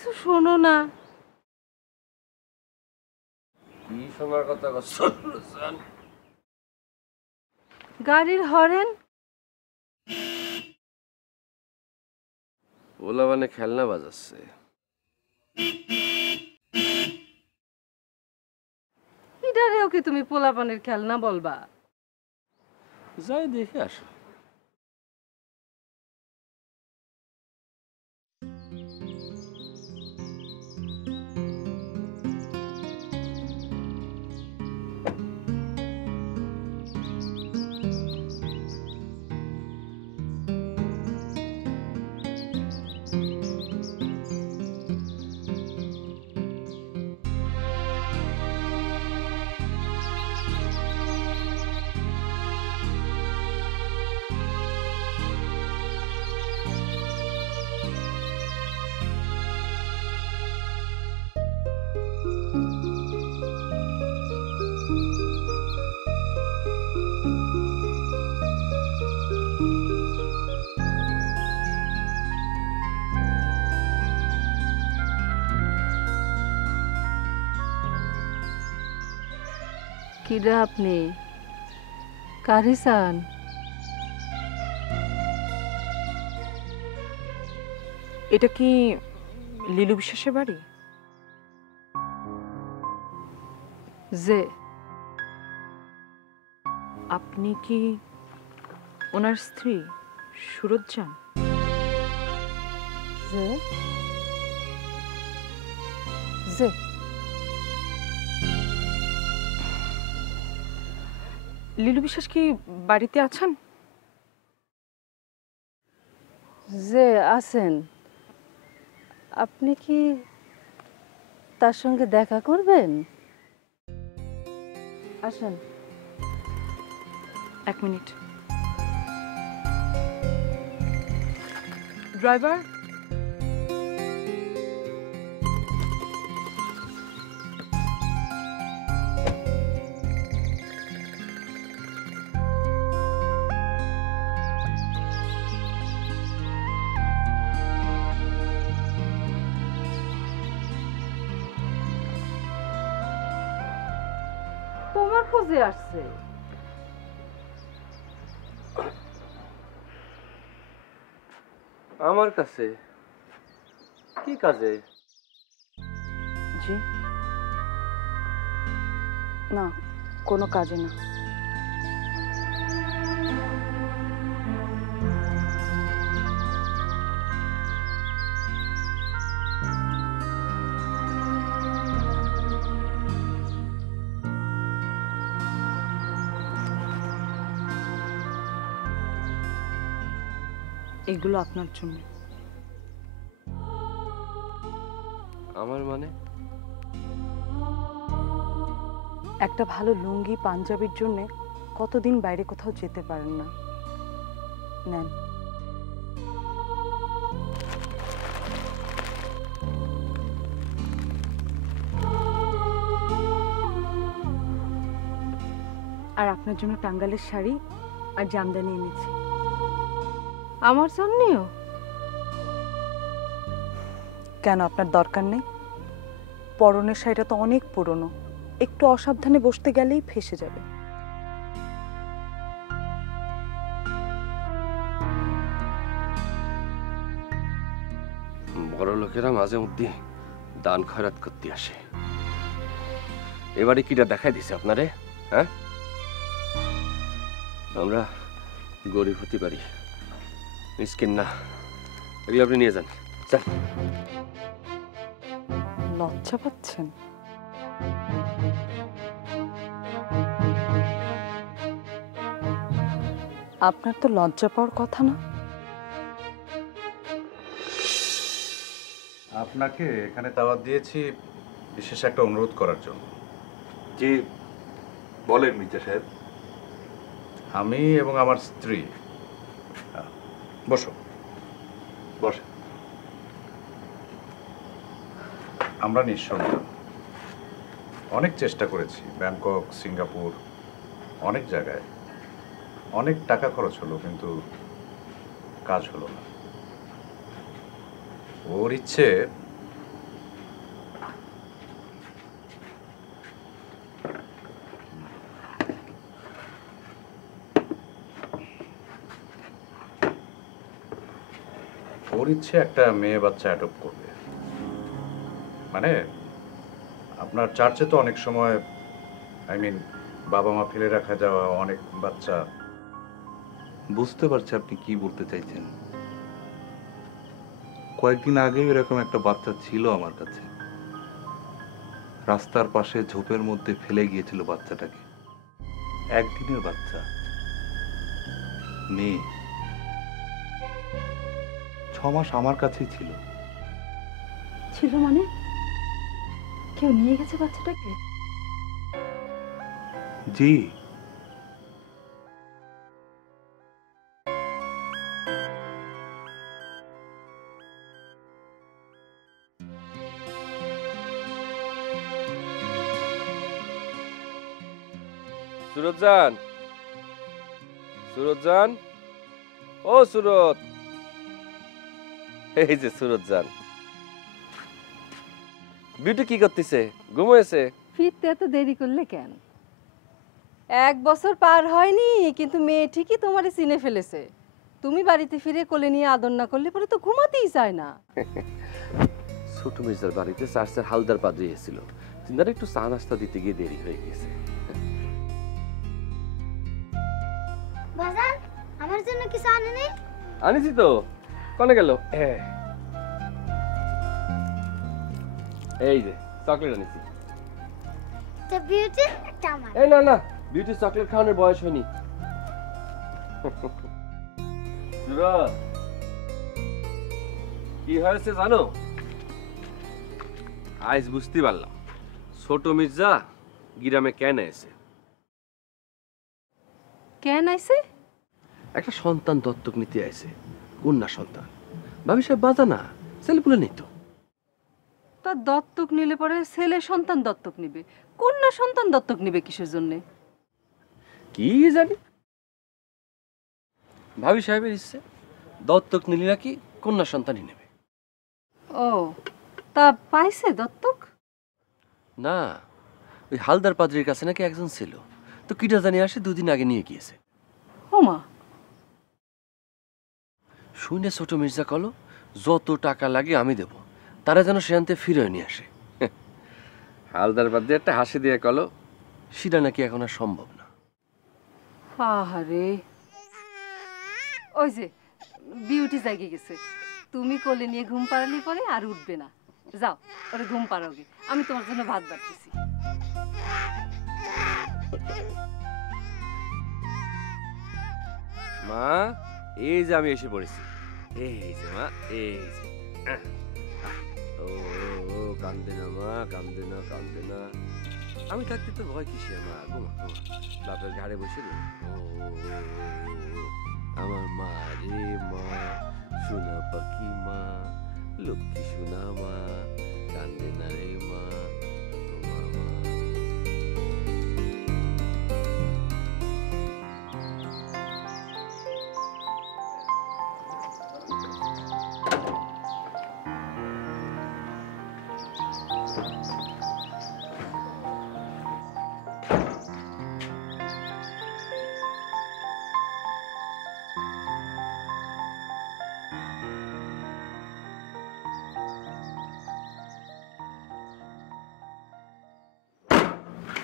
কিছু শোনো না? কি শোনার কথা কচ্ছেন? গাড়ির হরেন। ওলা মানে খেলনা বাজাচ্ছে। ইডারেও কি তুমি পোলাপানের খেলনা বলবা? যাই দেখে আসো। কিডা আপনি? কারি চান? এটা কি লিলু বিশ্বাসের বাড়ি? যে আপনি কি ওনার স্ত্রী সুরজ্জান? যে যে লিলু বিশ্বাস কি বাড়িতে আছেন? যে আছেন। আপনি কি তার সঙ্গে দেখা করবেন? আসেন। এক মিনিট। ড্রাইভার, তোমার খোঁজে আসছে। আমার কাছে কি কাজে? জি না, কোনো কাজে না। এগুলো আপনার জন্য। আমার মানে? একটা ভালো লুঙ্গি পাঞ্জাবির জন্য কতদিন বাইরে কোথাও যেতে পারেন না। নেন। আর আপনার জন্য টাঙ্গালের শাড়ি আর জামদানি এনেছি। আমার জন্যও? কেন, আপনার দরকার নেই? পরনের শাড়িটা তো অনেক পুরনো, একটু অসাবধানে বসতে গেলেই ফেসে যাবে। বড় লোকেরা মাঝে মধ্যে দান খয়রাত করতে আসে। এবারে কিটা দেখাই দিছে আপনারে? হ্যাঁ, আমরা গরিব হতে পারি, মিসকিন না। এগুলো আপনি নিয়ে যান। লজ্জা পাচ্ছেন? আপনার তো লজ্জা পাওয়ার কথা না। আপনাকে এখানে দাওয়াত দিয়েছি বিশেষ একটা অনুরোধ করার জন্য। জি বলেন মির্জা সাহেব। আমি এবং আমার স্ত্রী, বসো। বসে। আমরা নিঃসন্তান। অনেক চেষ্টা করেছি, ব্যাংকক, সিঙ্গাপুর, অনেক জায়গায় অনেক টাকা খরচ হলো, কিন্তু কাজ হলো না। ওর ইচ্ছে ওর ইচ্ছে একটা মেয়ে বাচ্চা অ্যাডপ্ট করবে। মানে আপনার চার্চে তো অনেক সময় বাবা মা ফেলে রাখা যাওয়া অনেক বাচ্চা। বুঝতে পারছি আপনি কি বলতে চাইছেন। কয়েকদিন আগেই এরকম একটা বাচ্চা ছিল আমার কাছে। রাস্তার পাশে ঝোপের মধ্যে ফেলে গিয়েছিল বাচ্চাটাকে। একদিনের বাচ্চা, মেয়ে, 6 মাস আমার কাছেই ছিল। ছিল মানে কেউ নিয়ে গেছে বাচ্চাটাকে? জি। সুরতজান, সুরতজান, ও সুরত, এই যে সুরতজান। বিউটি কি করতেছে? ঘুমাইছে? ফিরতে এত দেরি করলে কেন? 1 বছর পার হয়নি কিন্তু মেয়ে ঠিকই তোমারে চিনে ফেলেছে। তুমি বাড়িতে ফিরে কোলে নিয়ে আদর না করলে পরে তো ঘুমাতেই চায় না। ছোট মির্জার বাড়িতে চার্চের হালদার পাদ্রী এসেছিল, তিনারা একটু চা নাস্তা দিতে গিয়ে দেরি হয়ে গেছে। বাজান আমার জন্য কিছু আনেনি? আনিছি তো। কোনে গেল? এই যে চকলেট আনিছি। তো বিউটি একটা আমার। এই না না, বিউটি চকলেট খাওয়ানোর বয়স হয়নি। সুরত, কি হয়েছে জানো? আজ বুঝতে পারলাম ছোট মির্জা গ্রামে কেন এসে। কেন আইছে? একটা সন্তান দত্তক নিতে আইছে, কন্যা সন্তান। ভাবি সাহেব বাজা না, ছেলেপুলে নেই তো। তা দত্তক নিলে পরে ছেলে সন্তান দত্তক নিবে, কন্যা সন্তান দত্তক নিবে কিসের জন্য? কি জানি, ভাবি সাহেবের ইচ্ছে দত্তক নিলে নাকি কন্যা সন্তানই নেবে। ও, তা পাইছে দত্তক? না, ওই হালদার পাদ্রীর কাছে নাকি একজন ছিল, তো কিটা জানি আসে 2 দিন আগে নিয়ে গিয়েছে। ওমা, শুনে ছোট মির্জা কল যত টাকা লাগে আমি দেব, তারা যেন সেখানতে ফিরে নিয়ে আসে। হালদার পাদ্রী একটা হাসি দিয়ে কল সেটা নাকি এখন আর সম্ভব না। আহারে, ওই যে বিউটি জাগে গেছে, তুমি কোলে নিয়ে ঘুম পাড়ালি পরে আর উঠবে না। যাও ওরে ঘুম পাড়াওগে, আমি তোমার জন্য ভাত বাড়তেছি। মা, এই যে আমি এসে পড়েছি। এই যে মা, এই যে। ও ও, কান্দে না মা, কান্দে না, কান্দে না। আমি থাকতে তো ভয় কিসে মা, ঘুমা ঘুমা, বাপের ঘাড়ে বসে রে। ও আমার মা রে মা, সোনা পাখি মা, লক্ষ্মী সোনা মা, কান্দে না রে মা, ও মা মা।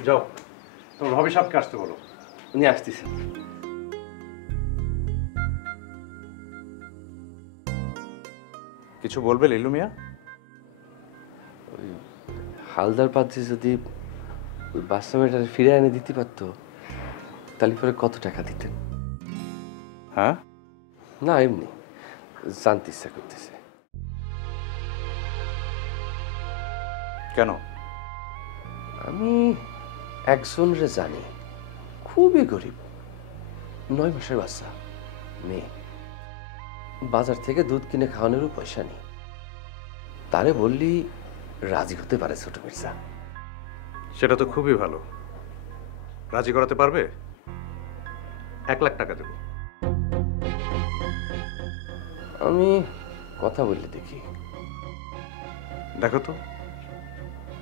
যাও, তোমার ভাবি সাহেবকে আসতে বলো। উনি আসতেছেন। কিছু বলবে লিলু মিয়া? ওই হালদার পাদ্রী যদি ওই বাচ্চা মেয়েটারে ফিরে এনে দিতে পারতো, তাহলে পরে কত টাকা দিতেন? হ্যাঁ, না এমনি জানতে ইচ্ছা করতেছে। কেন? আমি একজনরে জানি, খুবই গরিব, 9 মাসের বাচ্চা, মেয়ে, বাজার থেকে দুধ কিনে খাওয়ানোরও পয়সা নেই। তারে বললি রাজি হতে পারে ছোট মির্জা। সেটা তো খুবই ভালো। রাজি করাতে পারবে? 1 লাখ টাকা দেবো। আমি কথা বললে দেখি। দেখো তো,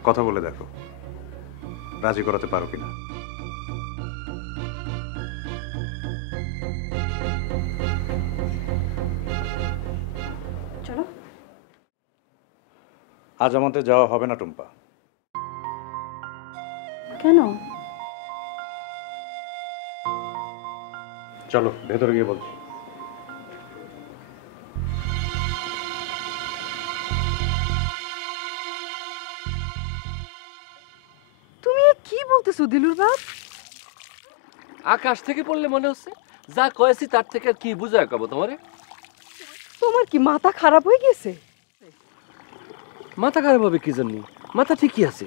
কথা বলে দেখো রাজি করাতে পারো কিনা। আজ আমাদের যাওয়া হবে না টুম্পা। কেন? চলো ভেতরে গিয়ে বলছি। তুমি এ কি বলতেছো দিলুর বাপ? আকাশ থেকে পড়লে মনে হচ্ছে, যা কয়েছি তার থেকে আর কি বুঝায় কব তোমারে? তোমার কি মাথা খারাপ হয়ে গেছে? মাথা খারাপ হবে কি জন্য? মাথা ঠিকই আছে,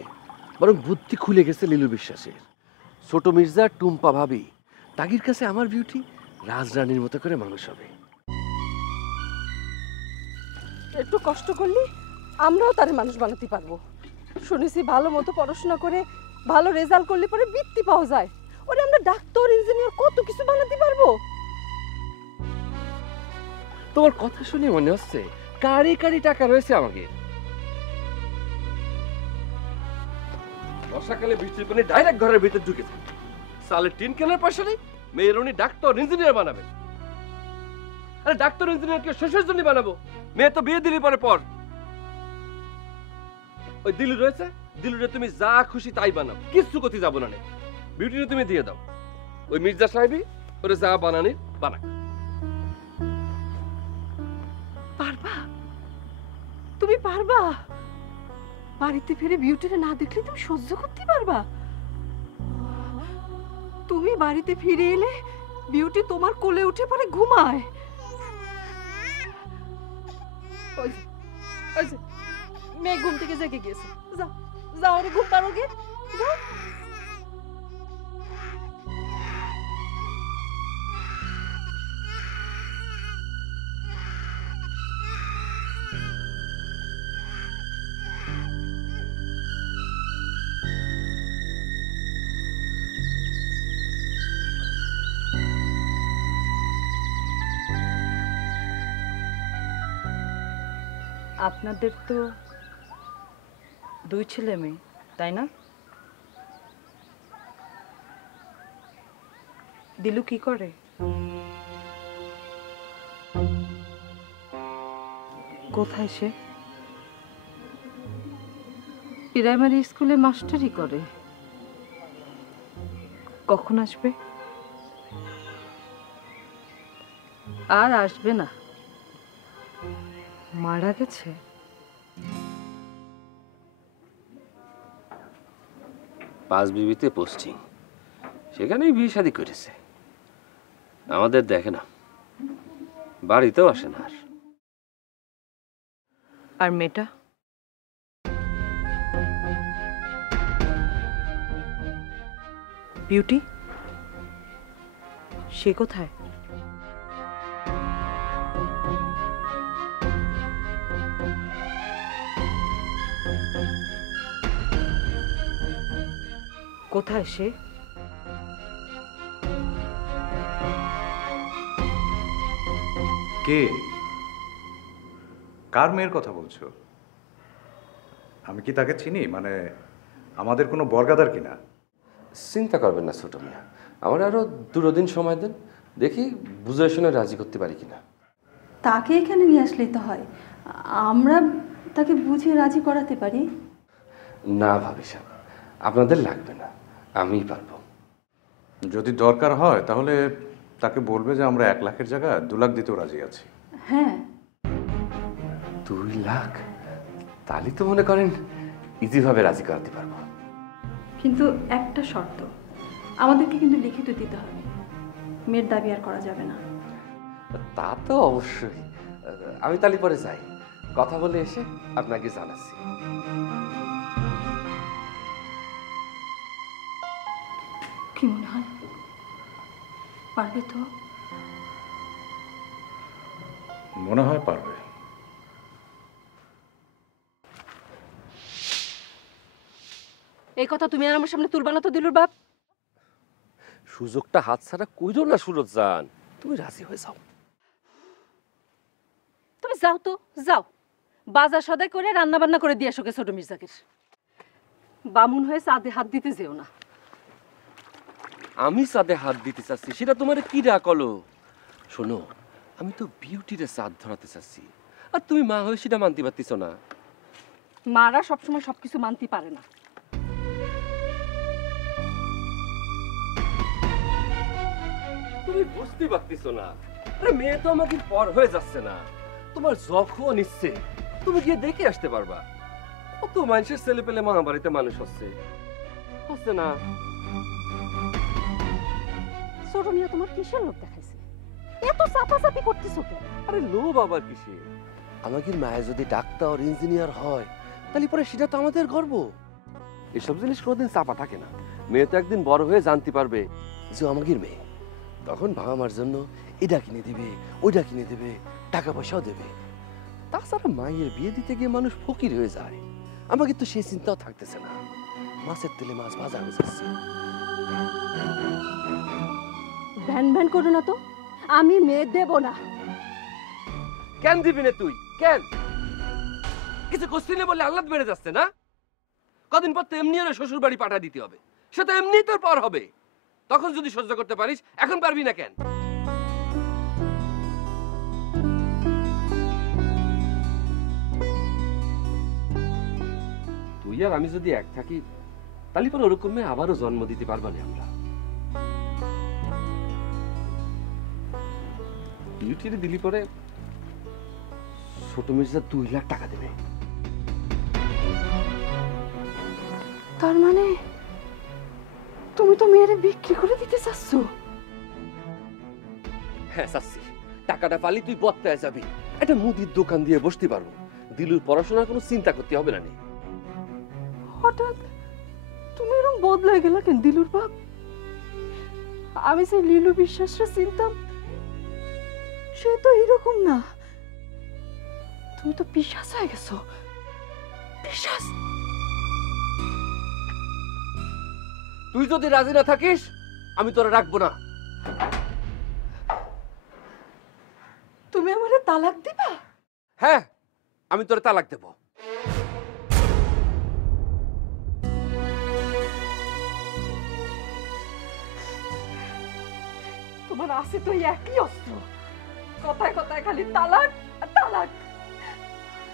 বরং বুদ্ধি খুলে গেছে লিলু বিশ্বাসের। ছোট মির্জা টুম্পা ভাবি তাগির কাছে আমার বিউটি রাজরানীর মতো করে মানুষ হবে। একটু কষ্ট করলে আমরাও তারে মানুষ বানাতে পারবো। শুনেছি ভালো মতো পড়াশোনা করে ভালো রেজাল্ট করলে পরে বৃত্তি পাওয়া যায়। ওরে আমরা ডাক্তার ইঞ্জিনিয়ার কত কিছু বানাতে পারবো। তোমার কথা শুনে মনে হচ্ছে কারি কারি টাকা রয়েছে আমাকে। বর্ষাকালে বৃষ্টির পানি ডাইরেক্ট ঘরের ভিতর ঢুকেছে। সালে টিন কেনার পয়সা নেই, মেয়ের উনি ডাক্তার ইঞ্জিনিয়ার বানাবে। আরে ডাক্তার ইঞ্জিনিয়ারকে শ্বশুর জন্য বানাবো, মেয়ে তো বিয়ে দিলি পরে পর। ওই দিলু রয়েছে, দিলুরে তুমি যা খুশি তাই বানাও, কিচ্ছু করতে যাবো না। বিউটিরে তুমি দিয়ে দাও, ওই মির্জা সাহেবই ওরে যা বানানি বানাক। পারবা? তুমি পারবা? বাড়িতে ফিরে বিউটিরে না দেখলে তুমি সহ্য করতে পারবা? তুমি বাড়িতে ফিরে এলে বিউটি তোমার কোলে উঠে পরে ঘুমায়। ওই যে, ওই যে, মেয়ে ঘুম থেকে জেগে গেছে। যাও যাও, ওরে ঘুম পাড়োগে, যাও। আপনাদের তো 2 ছেলে মেয়ে, তাই না? দিলু কি করে? কোথায় সে? প্রাইমারি স্কুলে মাস্টারি করে। কখন আসবে? আর আসবে না। মারা গেছে? পাঁচ বিবিতে পোস্টিং, সেখানেই বিয়ে শাদী করেছে। আমাদের দেখে না, বাড়িতেও আসে না। আর মেয়েটা? বিউটি, সে কোথায়? কোথায় সে? কে? কার মেয়ের কথা বলছো? আমি কি তাকে চিনি? মানে আমাদের কোনো বর্গাদার কিনা? চিন্তা করবেন না ছোট মিয়া, আমার আরো 2 দিন সময় দেন, দেখি বুঝে শুনে রাজি করতে পারি কিনা। তাকে এখানে নিয়ে আসলেই তো হয়, আমরা তাকে বুঝিয়ে রাজি করাতে পারি। না ভাবি সাহেব, আপনাদের লাগবে না, আমিই পারবো। যদি দরকার হয় তাহলে তাকে বলবে যে আমরা 1 লাখের জায়গায় 2 লাখ দিতেও রাজি আছি। হ্যাঁ, 2 লাখ? তাহলে তো মনে করেন ইজিভাবে রাজি করাতে পারবো। কিন্তু একটা শর্ত, আমাদেরকে কিন্তু লিখিত দিতে হবে, মেয়ের দাবি আর করা যাবে না। তা তো অবশ্যই। আমি তাহলে পরে যাই, কথা বলে এসে আপনাকে জানাচ্ছি। কি মনে হয়, পারবে তো? মনে হয় পারবে। এই কথা তুমি আর আমার সামনে তুলবা না তো দিলুর বাপ। সুযোগটা হাতছাড়া কইরো না সুরজ জান, তুমি রাজি হয়ে যাও। তুমি যাও তো যাও, বাজার সদাই করে রান্না বান্না করে দিয়ে আসো গে ছোট মির্জাকে। বামুন হয়ে চাঁদে হাত দিতে যেও না। আমি চাঁদে হাত দিতে চাচ্ছি, সেটা তোমার কি ডাকলো? শোনো, আমি তো বিউটিরে চাঁদ ধরাতে চাচ্ছি, আর তুমি মা হয়ে সেটা মানতে পারতেছ না। মারা সবসময় সবকিছু মানতে পারে না। তুমি বুঝতে পারতেছো না? আরে মেয়ে তো আমাকে পর হয়ে যাচ্ছে না। তোমার যখন ইচ্ছে তুমি গিয়ে দেখে আসতে পারবা। কত মানুষের ছেলে পেলে মা বাড়িতে মানুষ হচ্ছে না? ছোট মিয়া তোমার কিসের লোক দেখাইছে? এত চাপাচাপি করতেছো কেন? আরে লো বাবার কিসে? আমাকে মায়ে যদি ডাক্তার ইঞ্জিনিয়ার হয় তাহলে পরে সেটা তো আমাদের গর্ব। এসব জিনিস কোনোদিন চাপা থাকে না। মেয়ে তো একদিন বড় হয়ে জানতে পারবে যে আমাদের মেয়ে। তখন বাবা মার জন্য এটা কিনে দিবে, ওইটা কিনে দেবে, টাকা পয়সাও দেবে। তাছাড়া মায়ের বিয়ে দিতে গিয়ে মানুষ ফকির হয়ে যায়। আমাকে তো সেই চিন্তাও থাকতেছে না। মাছের তেলে মাছ ভাজা হয়ে যাচ্ছে। ভ্যান ভ্যান করো না তো, আমি মেয়ে দেব না। কেন দিবি না তুই? কেন? কিছু কোশ্চেনে বলে আহ্লাদ বেড়ে যাচ্ছে না? কদিন পর তো এমনি ওরা শ্বশুর বাড়ি পাঠা দিতে হবে। সে তো এমনি তোর পর হবে। তখন যদি সহ্য করতে পারিস, এখন পারবি না কেন? তুই আর আমি যদি এক থাকি তাহলে পরে ওরকম মেয়ে আবারও জন্ম দিতে পারবা না আমরা। বিউটির দিলি পরে ছোট মির্জা 2 লাখ টাকা দেবে। তার মানে তুমি তো মেয়েরে বিক্রি করে দিতে চাচ্ছ? হ্যাঁ চাচ্ছি। টাকাটা পালি তুই বত্তায় যাবি, একটা মুদির দোকান দিয়ে বসতে পারবো। দিলুর পড়াশোনার কোনো চিন্তা করতে হবে না। হঠাৎ তুমি এরকম বদলাই গেলা কেন দিলুর বাপ? আমি যে লীলু বিশ্বাসরা চিনতাম সে তো এরকম না। তুমি তো বিশ্বাস হয়ে গেছো। বিশ্বাস? তুই যদি রাজি না থাকিস আমি তোরা রাখবো না। তুমি আমারে তালাক দিবা? হ্যাঁ, আমি তোরা তালাক দেব। তোমার আছে তো একই অস্ত্র, কথায় কথায় খালি তালাক আর তালাক।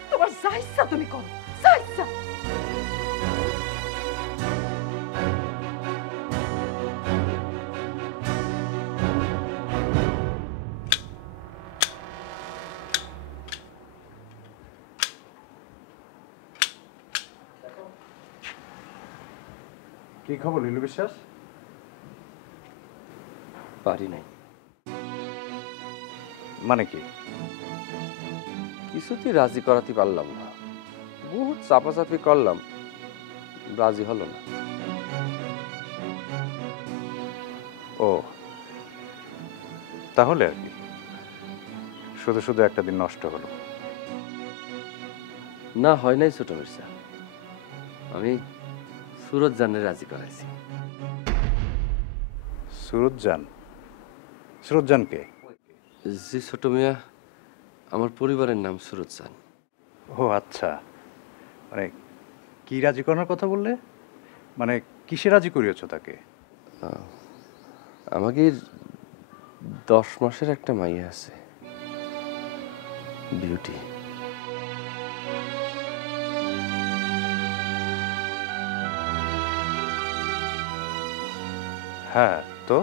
তোমার যা ইচ্ছা তুমি করো, যা ইচ্ছা। কি খবর লীলু বিশ্বাস? পারি নাই। মানে কি? কিছুতেই রাজি করাতে পারলাম না। বহুত চাপাচাপি করলাম, রাজি হলো না। ও তাহলে আর কি, শুধু শুধু একটা দিন নষ্ট হলো। না, হয় নাই ছোট মির্জা। আমি সুরজ জানের রাজি করাইছি। সুরজ্জান? সুরজ্জানকে? জি ছোট মিয়া, আমার পরিবারের নাম সুরজ জান। ও আচ্ছা, মানে কি রাজি করানোর কথা বললে? মানে কিসে রাজি করিয়েছ তাকে? আমাকে 10 মাসের একটা মাইয়া আছে, বিউটি। হ্যাঁ তো?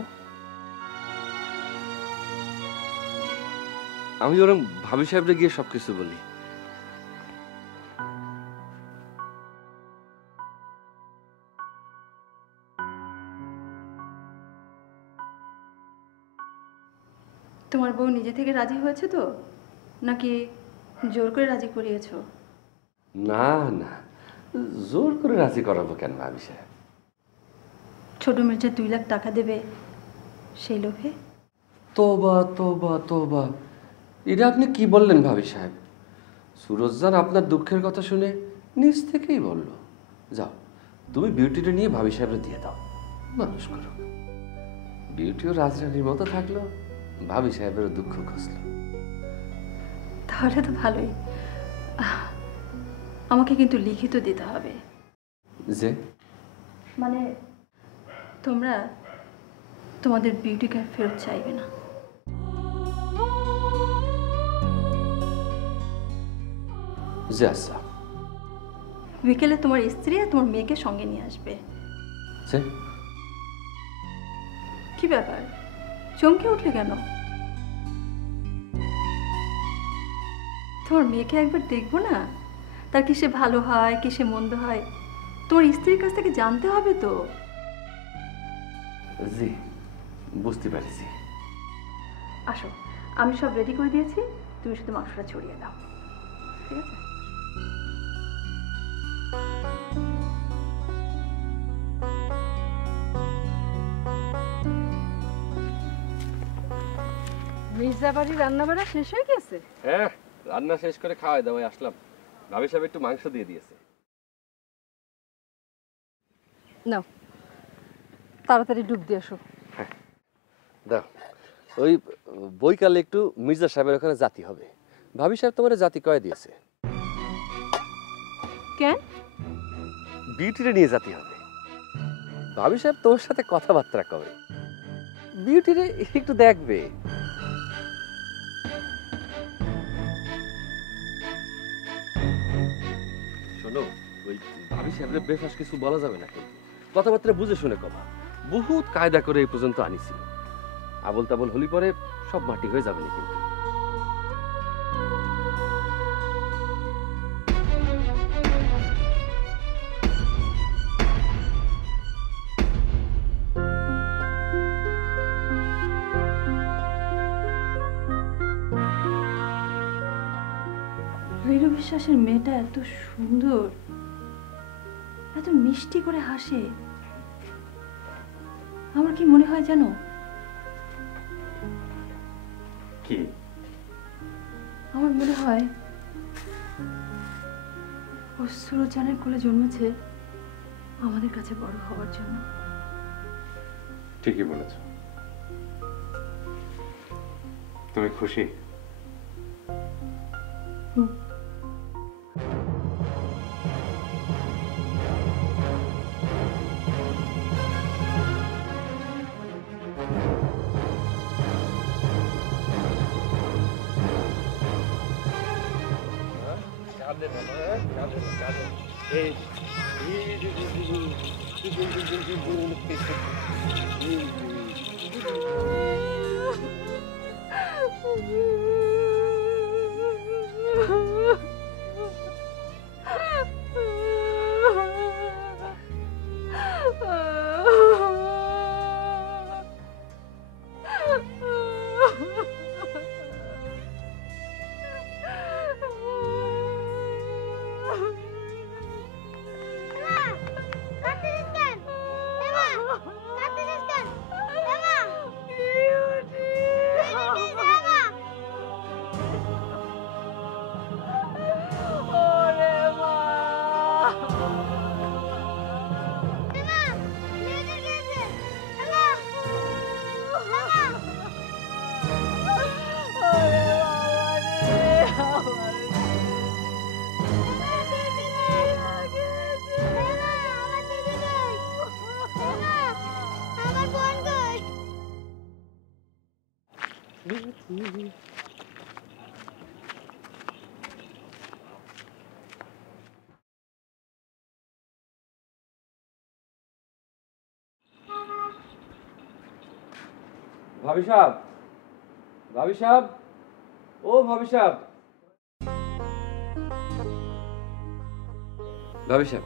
আমি ওরকম ভাবি সাহেবরে গিয়ে সবকিছু বলি। তোমার বউ নিজে থেকে রাজি হয়েছে তো, নাকি জোর করে রাজি করিয়েছো? না না, জোর করে রাজি করাবো কেন ভাবি সাহেব? ছোট মির্জা 2 লাখ টাকা দেবে সেই লোভে? তোবা তোবা তোবা, এটা আপনি কি বললেন ভাবি সাহেব? সুরজ্জান আপনার দুঃখের কথা শুনে নিজ থেকেই বলল, যাও তুমি বিউটিটা নিয়ে ভাবি সাহেবরে দিয়ে দাও, মানুষ করো। বিউটিও রাজরানীর মতো থাকলো, ভাবি সাহেবেরও দুঃখ ঘুষল। তাহলে তো ভালোই। আমাকে কিন্তু লিখিত দিতে হবে। যে মানে তোমরা তোমাদের বিউটিকে ফেরত চাইবে না। যে আচ্ছা, বিকেলে তোমার স্ত্রী আর তোমার মেয়েকে সঙ্গে নিয়ে আসবে। কি ব্যাপার, চমকে উঠলে কেন? তোমার মেয়েকে একবার দেখবো না? তার কিসে ভালো হয়, কিসে মন্দ হয়, তোমার স্ত্রীর কাছ থেকে জানতে হবে তো। জি, বুঝতে পারছি। আসো, আমি সব রেডি করে দিয়েছি, তুমি শুধু মাংসটা ছড়িয়ে দাও, ঠিক আছে? মির্জা বাড়ির রান্না বাড়া শেষ হয়ে গেছে? হ্যাঁ, রান্না শেষ করে খাওয়াই দাওয়াই আসলাম। ভাবি সাহেব একটু মাংস দিয়ে দিয়েছে। নাও, তাড়াতাড়ি ডুব দিয়ে আসো। দাও, ওই বইকালে একটু মির্জা সাহেবের ওখানে জাতি হবে। ভাবি সাহেব তোমার জাতি কয়ে দিয়েছে। কেন? বিউটিরে নিয়ে জাতি হবে। ভাবি সাহেব তোমার সাথে কথাবার্তা কবে, বিউটিরে একটু দেখবে। শোনো, ওই ভাবি সাহেবের বেফাস কিছু বলা যাবে না, কিন্তু কথাবার্তা বুঝে শুনে কবা। বহুত কায়দা করে এই পর্যন্ত আনিছি, আবল তাবল হলি পরে সব মাটি হয়ে যাবে না কিন্তু। রেণু বিশ্বাসের মেয়েটা এত সুন্দর, এত মিষ্টি করে হাসে। আমার কি মনে হয় জানো, কি? আমার মনে হয় ও সুরজানের কোলে জন্মেছে আমাদের কাছে বড় হওয়ার জন্য। ঠিকই বলেছ। তুমি খুশি? ভাবি সাহেব, ভাবি সাহেব, ও ভাবি সাহেব, ভাবি সাহেব,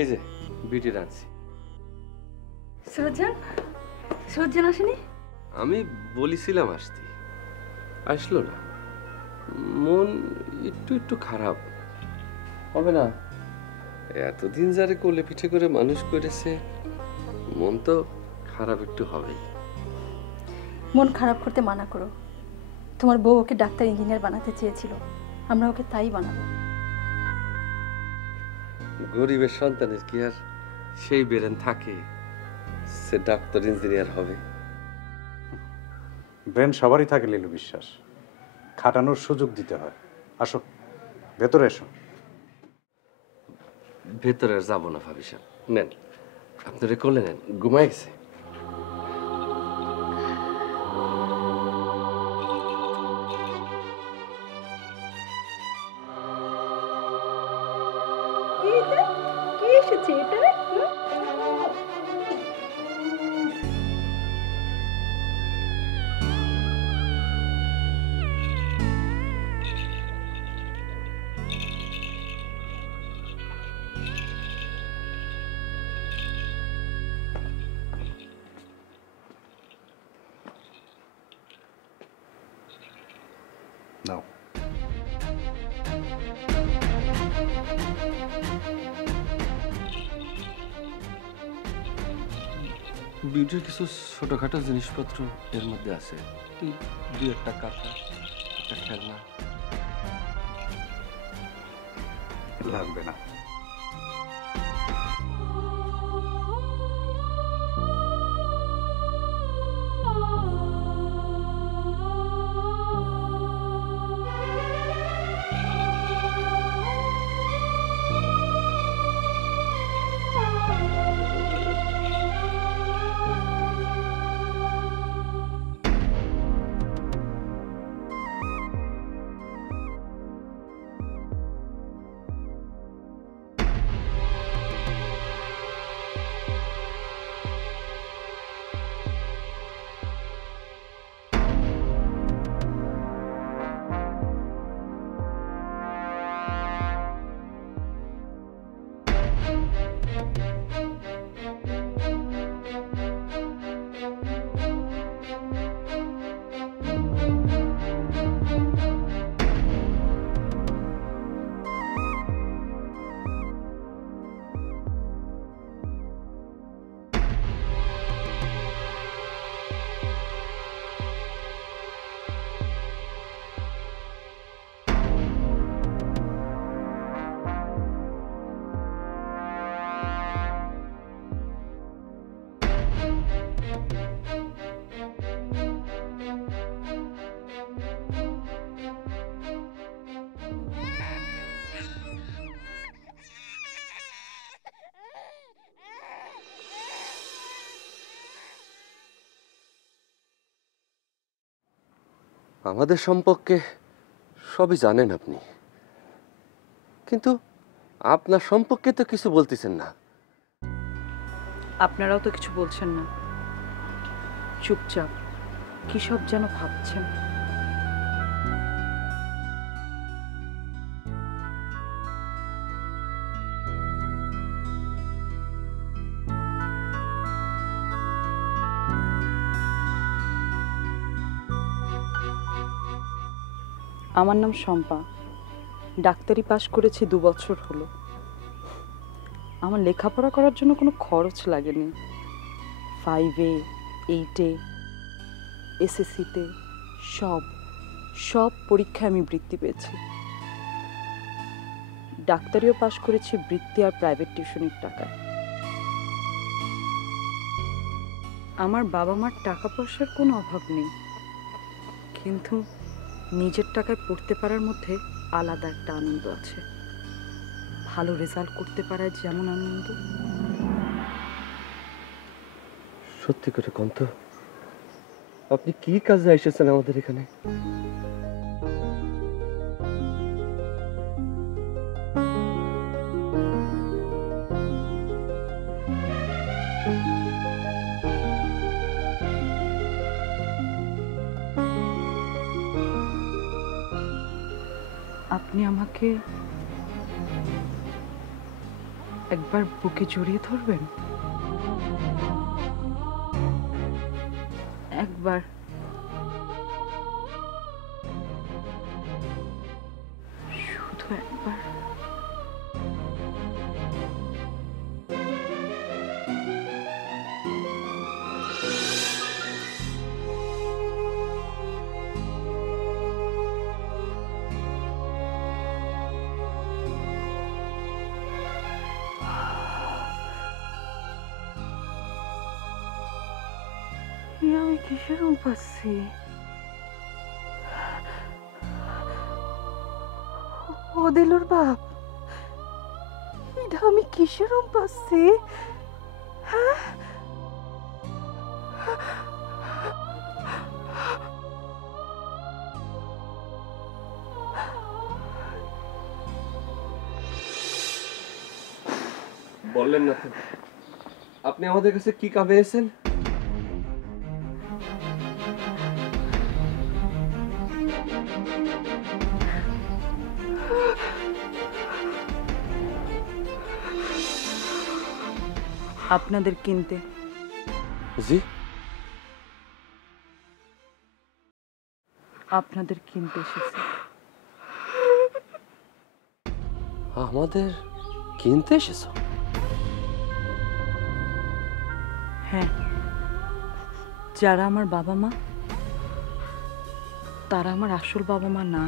এই যে বিউটি রাখছি। সুরজান, সুরজান আসেনি? আমি বলেছিলাম আসতে, আসলো না। মন একটু একটু খারাপ। হবে না, এতদিন যারে কোলে পিঠে করে মানুষ করেছে, মন তো খারাপ একটু হবেই। মন খারাপ করতে মানা করো। তোমার বউ ওকে ডাক্তার ইঞ্জিনিয়ার বানাতে চেয়েছিল, আমরা ওকে তাই বানাবো। গরিবের সন্তানের কি আর সেই বেরেন থাকে, সে ডাক্তার ইঞ্জিনিয়ার হবে? ব্রেন সবারই থাকে লিলু বিশ্বাস, খাটানোর সুযোগ দিতে হয়। আসো, ভেতরে এসো। ভেতরে আর যাবো না ভাবি সাহেব, নেন আপনারা কোলে নেন, ঘুমাই গেছে। কি হয়েছে এটা? নাও। বিউটির কিছু ছোটখাটো জিনিসপত্র এর মধ্যে আছে, এই 2-1টা কাঁথা, একটা খেলনা। লাগবে না। আমাদের সম্পর্কে সবই জানেন আপনি, কিন্তু আপনার সম্পর্কে তো কিছু বলতেছেন না। আপনারাও তো কিছু বলছেন না, চুপচাপ কি সব যেন ভাবছেন। আমার নাম শম্পা, ডাক্তারি পাশ করেছি 2 বছর হলো। আমার লেখাপড়া করার জন্য কোনো খরচ লাগেনি। 5-এ, 8-এ, এসএসসিতে সব পরীক্ষায় আমি বৃত্তি পেয়েছি। ডাক্তারিও পাশ করেছি বৃত্তি আর প্রাইভেট টিউশনের টাকায়। আমার বাবা মার টাকা পয়সার কোনো অভাব নেই, কিন্তু নিজের টাকায় পড়তে পারার মধ্যে আলাদা একটা আনন্দ আছে। ভালো রেজাল্ট করতে পারায় যেমন আনন্দ। সত্যি করে কোন তো, আপনি কি কাজে এসেছেন আমাদের এখানে? আপনি আমাকে একবার বুকে জড়িয়ে ধরবেন? একবার। শুধু একবার। আমি কিসের রুম পাচ্ছি? ও দিলুর বাপ, এটা আমি কিসের রুম পাচ্ছি? হ্যাঁ, বললেন না তো আপনি আমাদের কাছে কি কামে এসেছেন? আপনাদের কিনতে। জি, আপনাদের কিনতে এসেছি। আমাদের কিনতে এসেছো? হ্যাঁ, যারা আমার বাবা মা তারা আমার আসল বাবা মা না,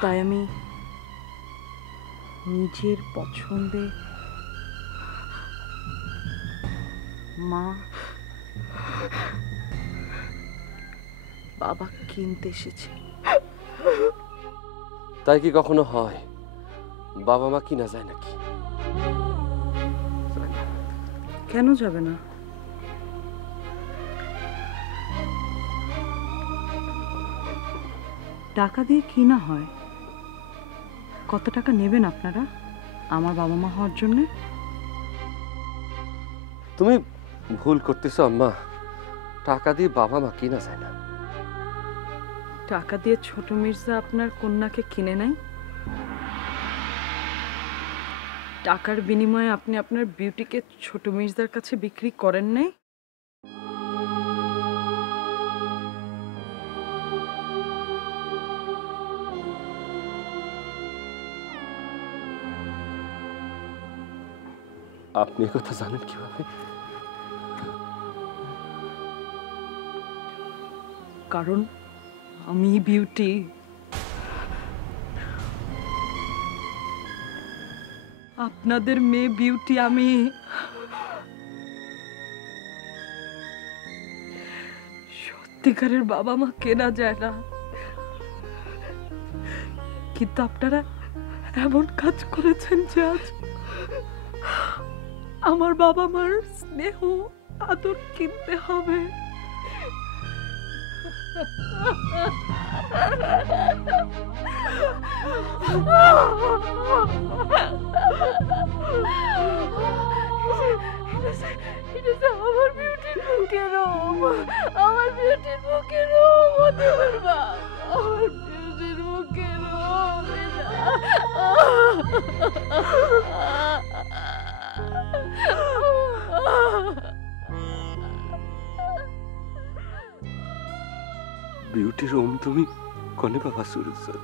তাই আমি নিজের পছন্দে মা বাবা কিনতে এসেছি। তাই কি কখনো হয় বাবা মা কিনা যায় নাকি? কেন যাবে না? টাকা দিয়ে কিনা হয়। কত টাকা নেবেন আপনারা আমার বাবা মা হওয়ার জন্যে? তুমি ভুল করতেছো আম্মা, টাকা দিয়ে বাবা মা কিনা যায় না। টাকা দিয়ে ছোট মির্জা আপনার কন্যাকে কিনে নেয়। টাকার বিনিময়ে আপনি আপনার বিউটিকে ছোট মির্জার কাছে বিক্রি করেন নাই? আপনি এ কথা জানেন কিভাবে? কারণ আমি বিউটি আপনাদের মেয়ে বিউটি। আমি সত্যিকারের বাবা মা কেনা যায় না, কিন্তু আপনারা এমন কাজ করেছেন যে আজ আমার বাবা মার স্নেহ আদর কিনতে হবে। আমার বিউটির বুকের আমার বিউটির বুকের আমার বিউটির বুকের বিউটির ওম তুমি কনে বাবা সুরেশ স্যার,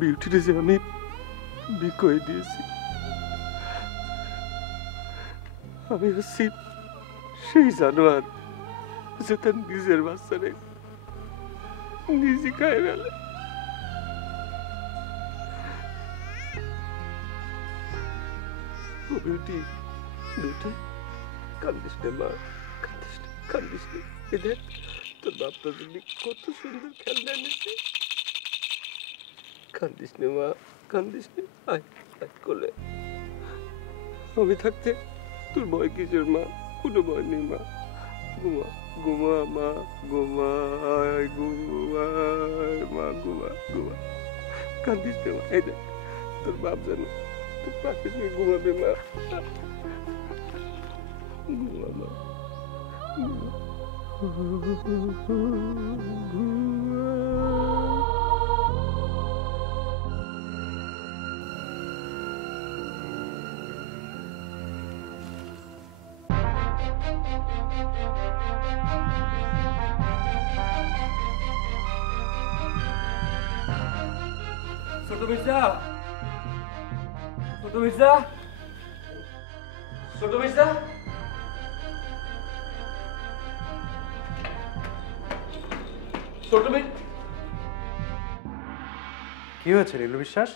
বিউটির যে আমি বিকয়ে দিয়েছি। আমি হচ্ছি সেই জানোয়ার যে তার নিজের বাচ্চারে নিজে খায় ফেলে। ও বিউটি, বিউটি কান্দিস না মা, কান্দিস না, কান্দিস না। এদের তোর বাপটা যদি কত সুন্দর খেলনা এনেছে। কান্দিস না মা, কান্দিস না, আয় আয় কোলে। আমি থাকতে তোর ভয় কিসের মা? কোনো ভয় নেই মা। ঘুমা ঘুমা মা, ঘুমায় ঘুমায় মা, ঘুমা ঘুমা। কান্দিস না মা, এই দেখ তোর বাপ জানো তোর পাশে শুয়ে ঘুমাবে মা। ঘুমা মা, ছোট মির্জা, ছোট মির্জা, ছোট মির্জা, ছোট মির্জা। কি হয়েছে নীলু বিশ্বাস?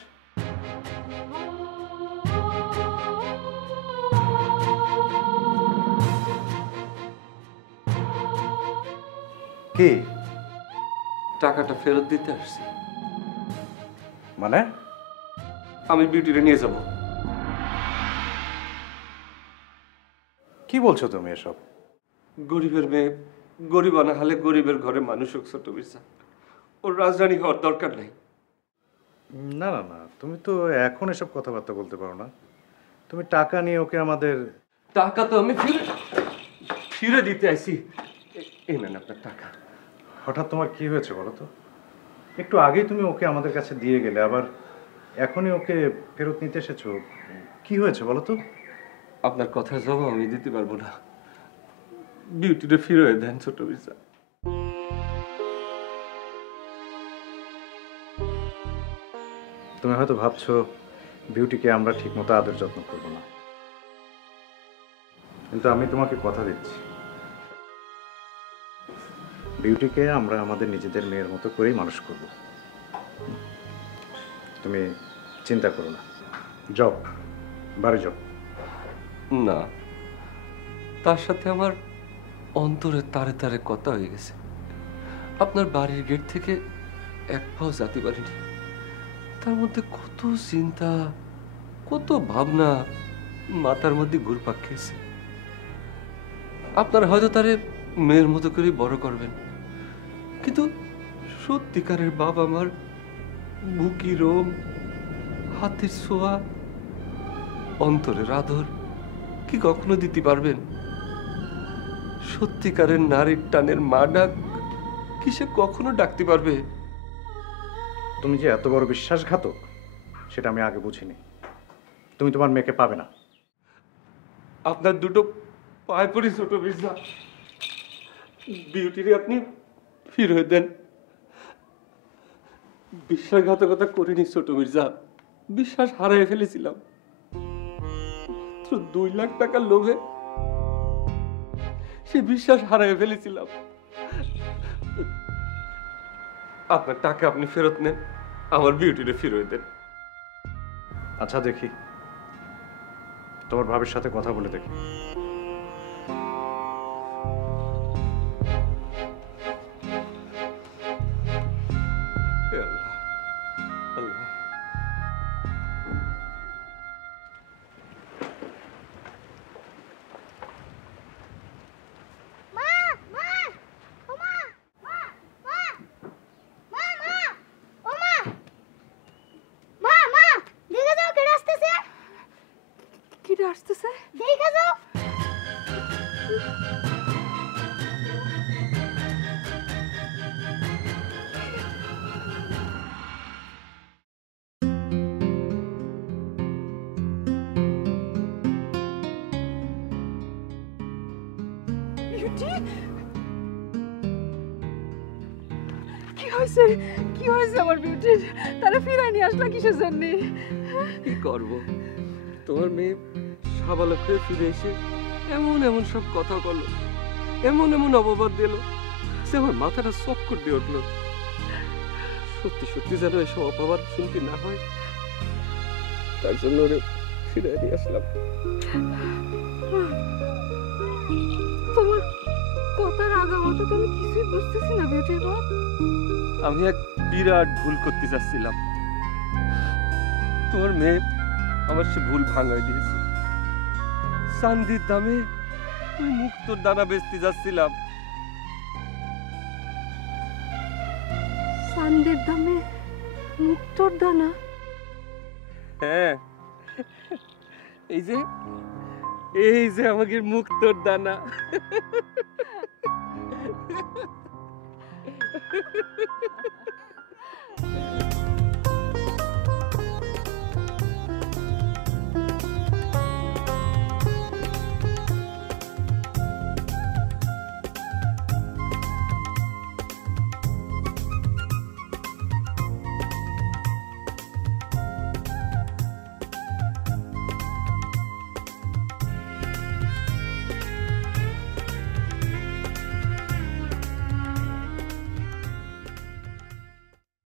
কি টাকাটা ফেরত দিতে আসছি। মানে? আমি বিউটিরে নিয়ে যাব। কি বলছো তুমি এসব? গরিবের মেয়ে গরিব না হলে গরিবের ঘরে মানুষ হোক ছোট মির্জা, ওর রাজধানী হওয়ার দরকার নেই। না না না, তুমি তো এখন এসব কথাবার্তা বলতে পারো না। তুমি টাকা নিয়ে ওকে আমাদের... টাকা তো আমি ফিরে দিতে আইছি। এই নেন আপনার টাকা। হঠাৎ তোমার কি হয়েছে বলো তো? একটু আগেই তুমি ওকে আমাদের কাছে দিয়ে গেলে, আবার এখনই ওকে ফেরত নিতে এসেছো। কি হয়েছে বলো তো? আপনার কথার জবাব আমি দিতে পারবো না। বিউটিটা ফিরে দেন ছোট মির্জা। তুমি হয়তো ভাবছো বিউটিকে আমরা ঠিকমতো আদর যত্ন করবো না, কিন্তু আমি তোমাকে কথা দিচ্ছি, বিউটিকে আমরা আমাদের নিজেদের মেয়ের মতো করেই মানুষ করব। তুমি চিন্তা করো না, যাও বাড়ি যাও। না, তার সাথে আমার অন্তরে তারে তারে কথা হয়ে গেছে। আপনার বাড়ির গেট থেকে এক পাও যেতে পারিনি। তার মধ্যে কত চিন্তা, কত ভাবনা মাথার মধ্যে ঘুরপাক খেয়েছে। আপনারা হয়তো তারে মেয়ের মতো করে বড় করবেন, কিন্তু সত্যিকারের বাবা আমার বুকি রোম, হাতের ছোঁয়া, অন্তরের আদর কি কখনো দিতে পারবেন? সত্যিকারের নারীর টানের মা ডাক কি সে কখনো ডাকতে পারবে? তুমি যে এত বড় বিশ্বাসঘাতক সেটা আমি আগে বুঝিনি। তুমি তোমার মেয়েকে পাবে না। আপনার দুটো পায়ে পড়ি ছোট মির্জা, বিউটিরে আপনি ফিরে দেন। বিশ্বাসঘাতকতা করিনি ছোট মির্জা, বিশ্বাস হারাই ফেলেছিলাম 2 লাখ টাকার লোভে। সে বিশ্বাস হারাই ফেলেছিলাম। আপনার টাকা আপনি ফেরত নেন, আমার বিউটিরে ফিরে দেন। আচ্ছা দেখি, তোমার ভাবির সাথে কথা বলে দেখি। আল্লাহ আল্লাহ। মা মা ও মা মা মা মা মা ও মা মা মা দেখে যাও কে আসতেছে। কি আসতেছে? দেখে যাও। কি হয়েছে? কি হয়েছে আমার বিউটির? তারা ফিরাই নিয়ে আসলা কিসের জন্য? কি করব, তোমার মেয়ে সাবালক হয়ে ফিরে এসে এমন এমন সব কথা বলল, এমন এমন অপবাদ দিল, সে আমার মাথাটা চক্কর দিয়ে উঠলো। সত্যি সত্যি যেন এসব অপবাদ শুনতে না হয়, তার জন্য ওরে ফিরে নিয়ে আসলাম। তোমার কথার আগামাথা তো আমি কিছুই বুঝতেছি না বিউটির বাপ। আমি এক বিরাট ভুল করতে চাচ্ছিলাম, তোমার মেয়ে আমার সে ভুল ভাঙাই দিয়েছে। চান্দির দামে ওই মুক্তোর দানা বেচতে যাচ্ছিলাম। চান্দের দামে মুক্তোর দানা? হ্যাঁ, এই যে আমাকে মুক্তোর দানা।